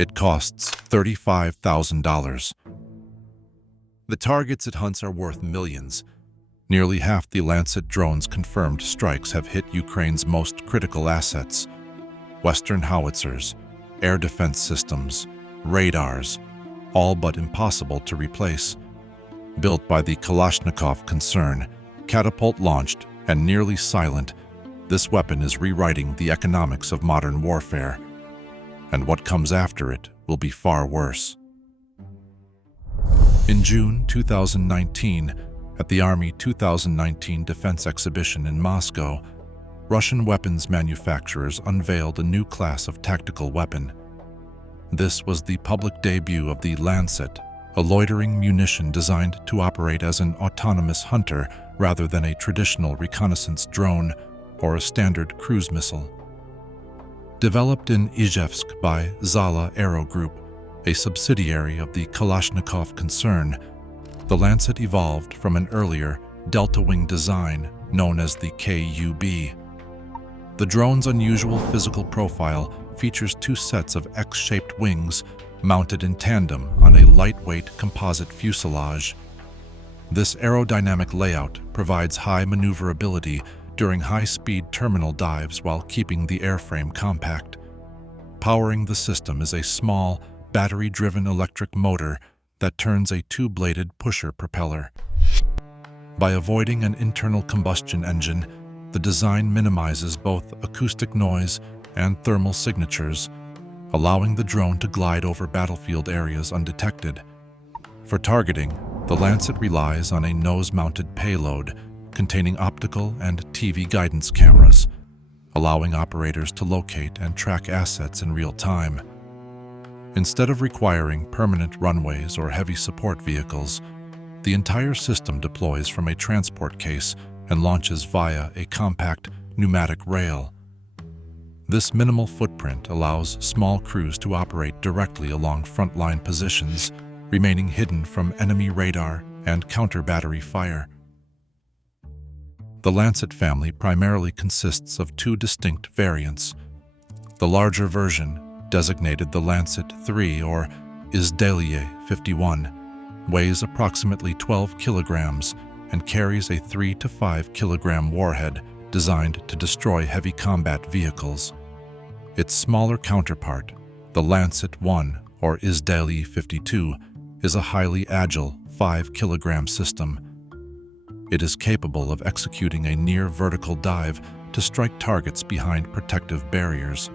It costs $35,000. The targets it hunts are worth millions. Nearly half the Lancet drone's confirmed strikes have hit Ukraine's most critical assets: Western howitzers, air defense systems, radars, all but impossible to replace. Built by the Kalashnikov concern, catapult-launched and nearly silent, this weapon is rewriting the economics of modern warfare. And what comes after it will be far worse. In June 2019, at the Army 2019 Defense Exhibition in Moscow, Russian weapons manufacturers unveiled a new class of tactical weapon. This was the public debut of the Lancet, a loitering munition designed to operate as an autonomous hunter rather than a traditional reconnaissance drone or a standard cruise missile. Developed in Izhevsk by Zala Aero Group, a subsidiary of the Kalashnikov concern, the Lancet evolved from an earlier delta-wing design known as the KUB. The drone's unusual physical profile features two sets of X-shaped wings mounted in tandem on a lightweight composite fuselage. This aerodynamic layout provides high maneuverability during high-speed terminal dives while keeping the airframe compact. Powering the system is a small, battery-driven electric motor that turns a two-bladed pusher propeller. By avoiding an internal combustion engine, the design minimizes both acoustic noise and thermal signatures, allowing the drone to glide over battlefield areas undetected. For targeting, the Lancet relies on a nose-mounted payload containing optical and TV guidance cameras, allowing operators to locate and track assets in real time. Instead of requiring permanent runways or heavy support vehicles, the entire system deploys from a transport case and launches via a compact pneumatic rail. This minimal footprint allows small crews to operate directly along frontline positions, remaining hidden from enemy radar and counter-battery fire. The Lancet family primarily consists of two distinct variants. The larger version, designated the Lancet 3 or Izdalie 51, weighs approximately 12 kilograms and carries a 3 to 5 kilogram warhead designed to destroy heavy combat vehicles. Its smaller counterpart, the Lancet 1 or Izdalie 52, is a highly agile 5 kilogram system. It is capable of executing a near-vertical dive to strike targets behind protective barriers.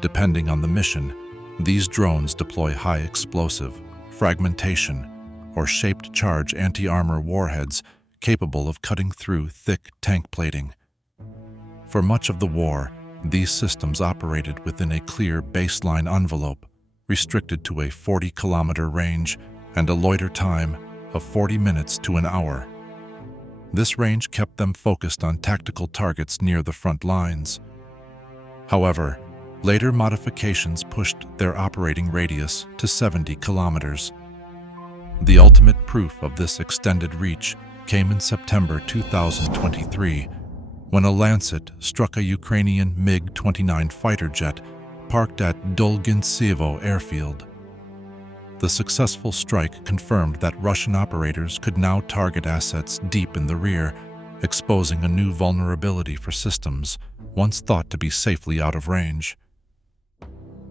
Depending on the mission, these drones deploy high-explosive, fragmentation, or shaped-charge anti-armor warheads capable of cutting through thick tank plating. For much of the war, these systems operated within a clear baseline envelope, restricted to a 40-kilometer range and a loiter time of 40 minutes to an hour. This range kept them focused on tactical targets near the front lines. However, later modifications pushed their operating radius to 70 kilometers. The ultimate proof of this extended reach came in September 2023, when a Lancet struck a Ukrainian MiG-29 fighter jet parked at Dolgintsevo airfield. The successful strike confirmed that Russian operators could now target assets deep in the rear, exposing a new vulnerability for systems once thought to be safely out of range.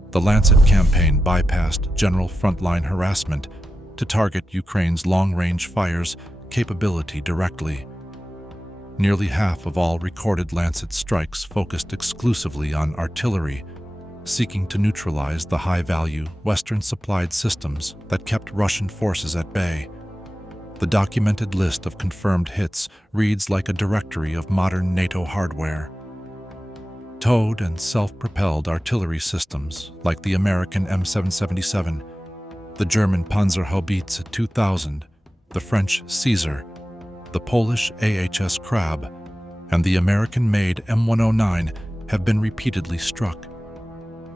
The Lancet campaign bypassed general frontline harassment to target Ukraine's long-range fires capability directly. Nearly half of all recorded Lancet strikes focused exclusively on artillery, seeking to neutralize the high-value Western-supplied systems that kept Russian forces at bay. The documented list of confirmed hits reads like a directory of modern NATO hardware. Towed and self-propelled artillery systems like the American M777, the German Panzerhaubitze 2000, the French Caesar, the Polish AHS Crab, and the American-made M109 have been repeatedly struck.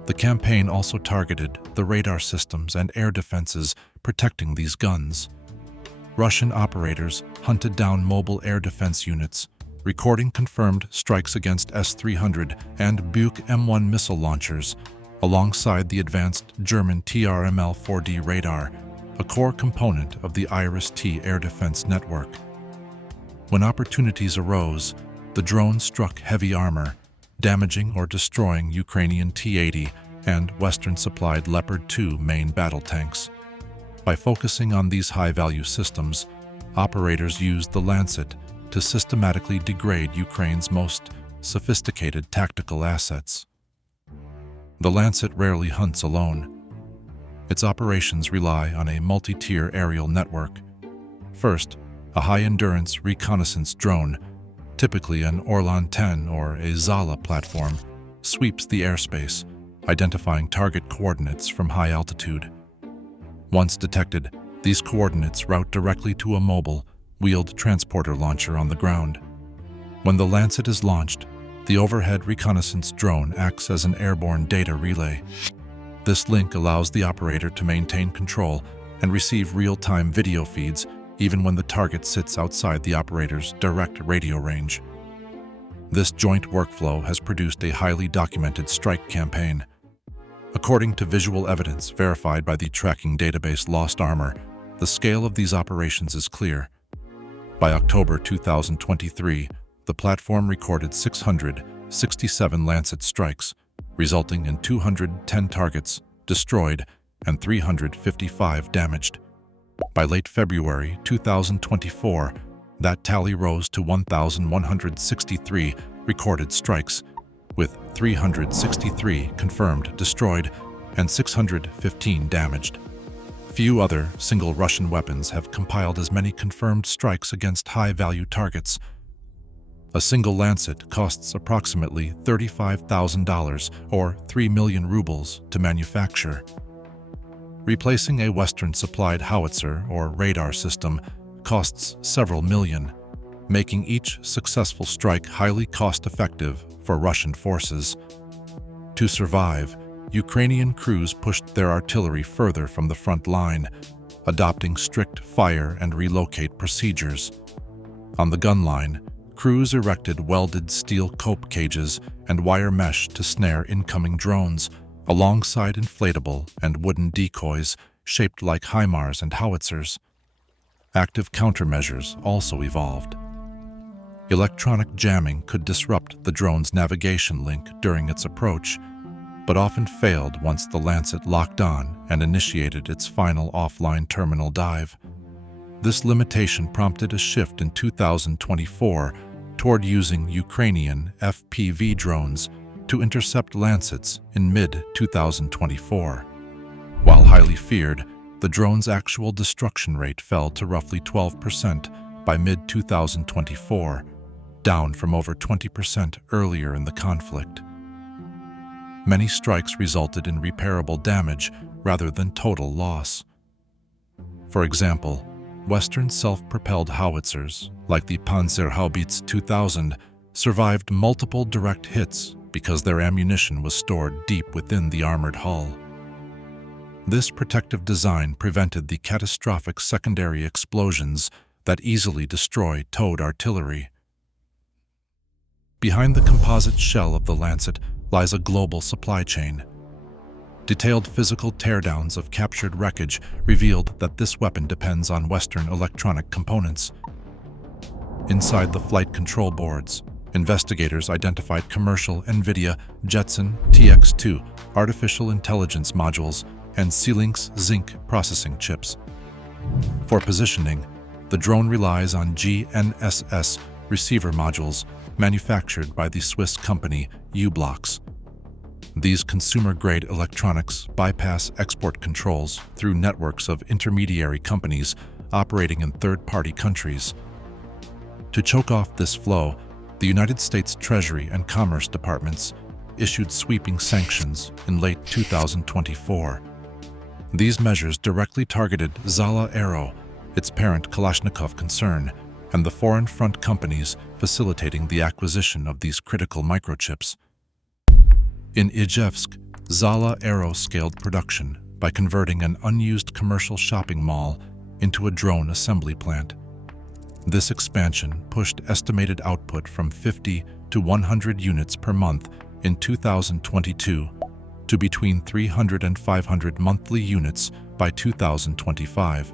The campaign also targeted the radar systems and air defenses protecting these guns. Russian operators hunted down mobile air defense units, recording confirmed strikes against S-300 and Buk M1 missile launchers, alongside the advanced German TRML-4D radar, a core component of the IRIS-T air defense network. When opportunities arose, the drone struck heavy armor, damaging or destroying Ukrainian T-80 and Western-supplied Leopard 2 main battle tanks. By focusing on these high-value systems, operators used the Lancet to systematically degrade Ukraine's most sophisticated tactical assets. The Lancet rarely hunts alone. Its operations rely on a multi-tier aerial network. First, a high-endurance reconnaissance drone, typically an Orlan 10 or a Zala platform, sweeps the airspace, identifying target coordinates from high altitude. Once detected, these coordinates route directly to a mobile, wheeled transporter launcher on the ground. When the Lancet is launched, the overhead reconnaissance drone acts as an airborne data relay. This link allows the operator to maintain control and receive real-time video feeds even when the target sits outside the operator's direct radio range. This joint workflow has produced a highly documented strike campaign. According to visual evidence verified by the tracking database Lost Armor, the scale of these operations is clear. By October 2023, the platform recorded 667 Lancet strikes, resulting in 210 targets destroyed and 355 damaged. By late February 2024, that tally rose to 1,163 recorded strikes, with 363 confirmed destroyed and 615 damaged. Few other single Russian weapons have compiled as many confirmed strikes against high-value targets. A single Lancet costs approximately $35,000 or 3 million rubles to manufacture. Replacing a Western-supplied howitzer or radar system costs several million, making each successful strike highly cost-effective for Russian forces. To survive, Ukrainian crews pushed their artillery further from the front line, adopting strict fire and relocate procedures. On the gun line, crews erected welded steel cope cages and wire mesh to snare incoming drones, alongside inflatable and wooden decoys shaped like HIMARS and howitzers. Active countermeasures also evolved. Electronic jamming could disrupt the drone's navigation link during its approach, but often failed once the Lancet locked on and initiated its final offline terminal dive. This limitation prompted a shift in 2024 toward using Ukrainian FPV drones to intercept Lancets in mid-2024. While highly feared, the drone's actual destruction rate fell to roughly 12% by mid-2024, down from over 20% earlier in the conflict. Many strikes resulted in repairable damage rather than total loss. For example, Western self-propelled howitzers, like the Panzerhaubitze 2000, survived multiple direct hits because their ammunition was stored deep within the armored hull. This protective design prevented the catastrophic secondary explosions that easily destroy towed artillery. Behind the composite shell of the Lancet lies a global supply chain. Detailed physical teardowns of captured wreckage revealed that this weapon depends on Western electronic components. Inside the flight control boards, investigators identified commercial NVIDIA Jetson TX2 artificial intelligence modules and Xilinx Zinc processing chips. For positioning, the drone relies on GNSS receiver modules manufactured by the Swiss company U-Blox. These consumer-grade electronics bypass export controls through networks of intermediary companies operating in third-party countries. To choke off this flow, the United States Treasury and Commerce Departments issued sweeping sanctions in late 2024. These measures directly targeted Zala Aero, its parent Kalashnikov concern, and the foreign front companies facilitating the acquisition of these critical microchips. In Ijevsk, Zala Aero scaled production by converting an unused commercial shopping mall into a drone assembly plant. This expansion pushed estimated output from 50 to 100 units per month in 2022 to between 300 and 500 monthly units by 2025.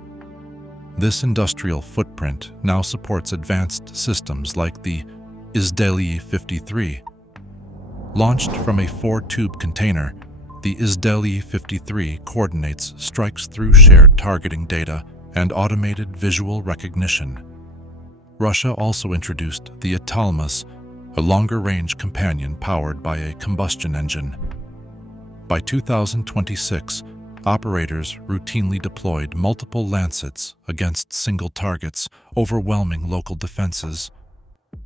This industrial footprint now supports advanced systems like the Izdeliye 53. Launched from a 4-tube container, the Izdeliye 53 coordinates strikes through shared targeting data and automated visual recognition. Russia also introduced the Atalmas, a longer-range companion powered by a combustion engine. By 2026, operators routinely deployed multiple Lancets against single targets, overwhelming local defenses.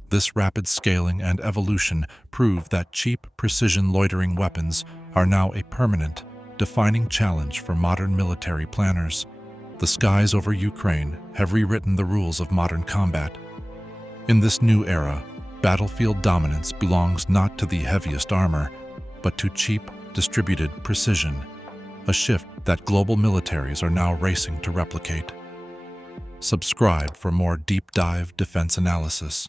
This rapid scaling and evolution prove that cheap, precision loitering weapons are now a permanent, defining challenge for modern military planners. The skies over Ukraine have rewritten the rules of modern combat. In this new era, battlefield dominance belongs not to the heaviest armor, but to cheap, distributed precision, a shift that global militaries are now racing to replicate. Subscribe for more deep-dive defense analysis.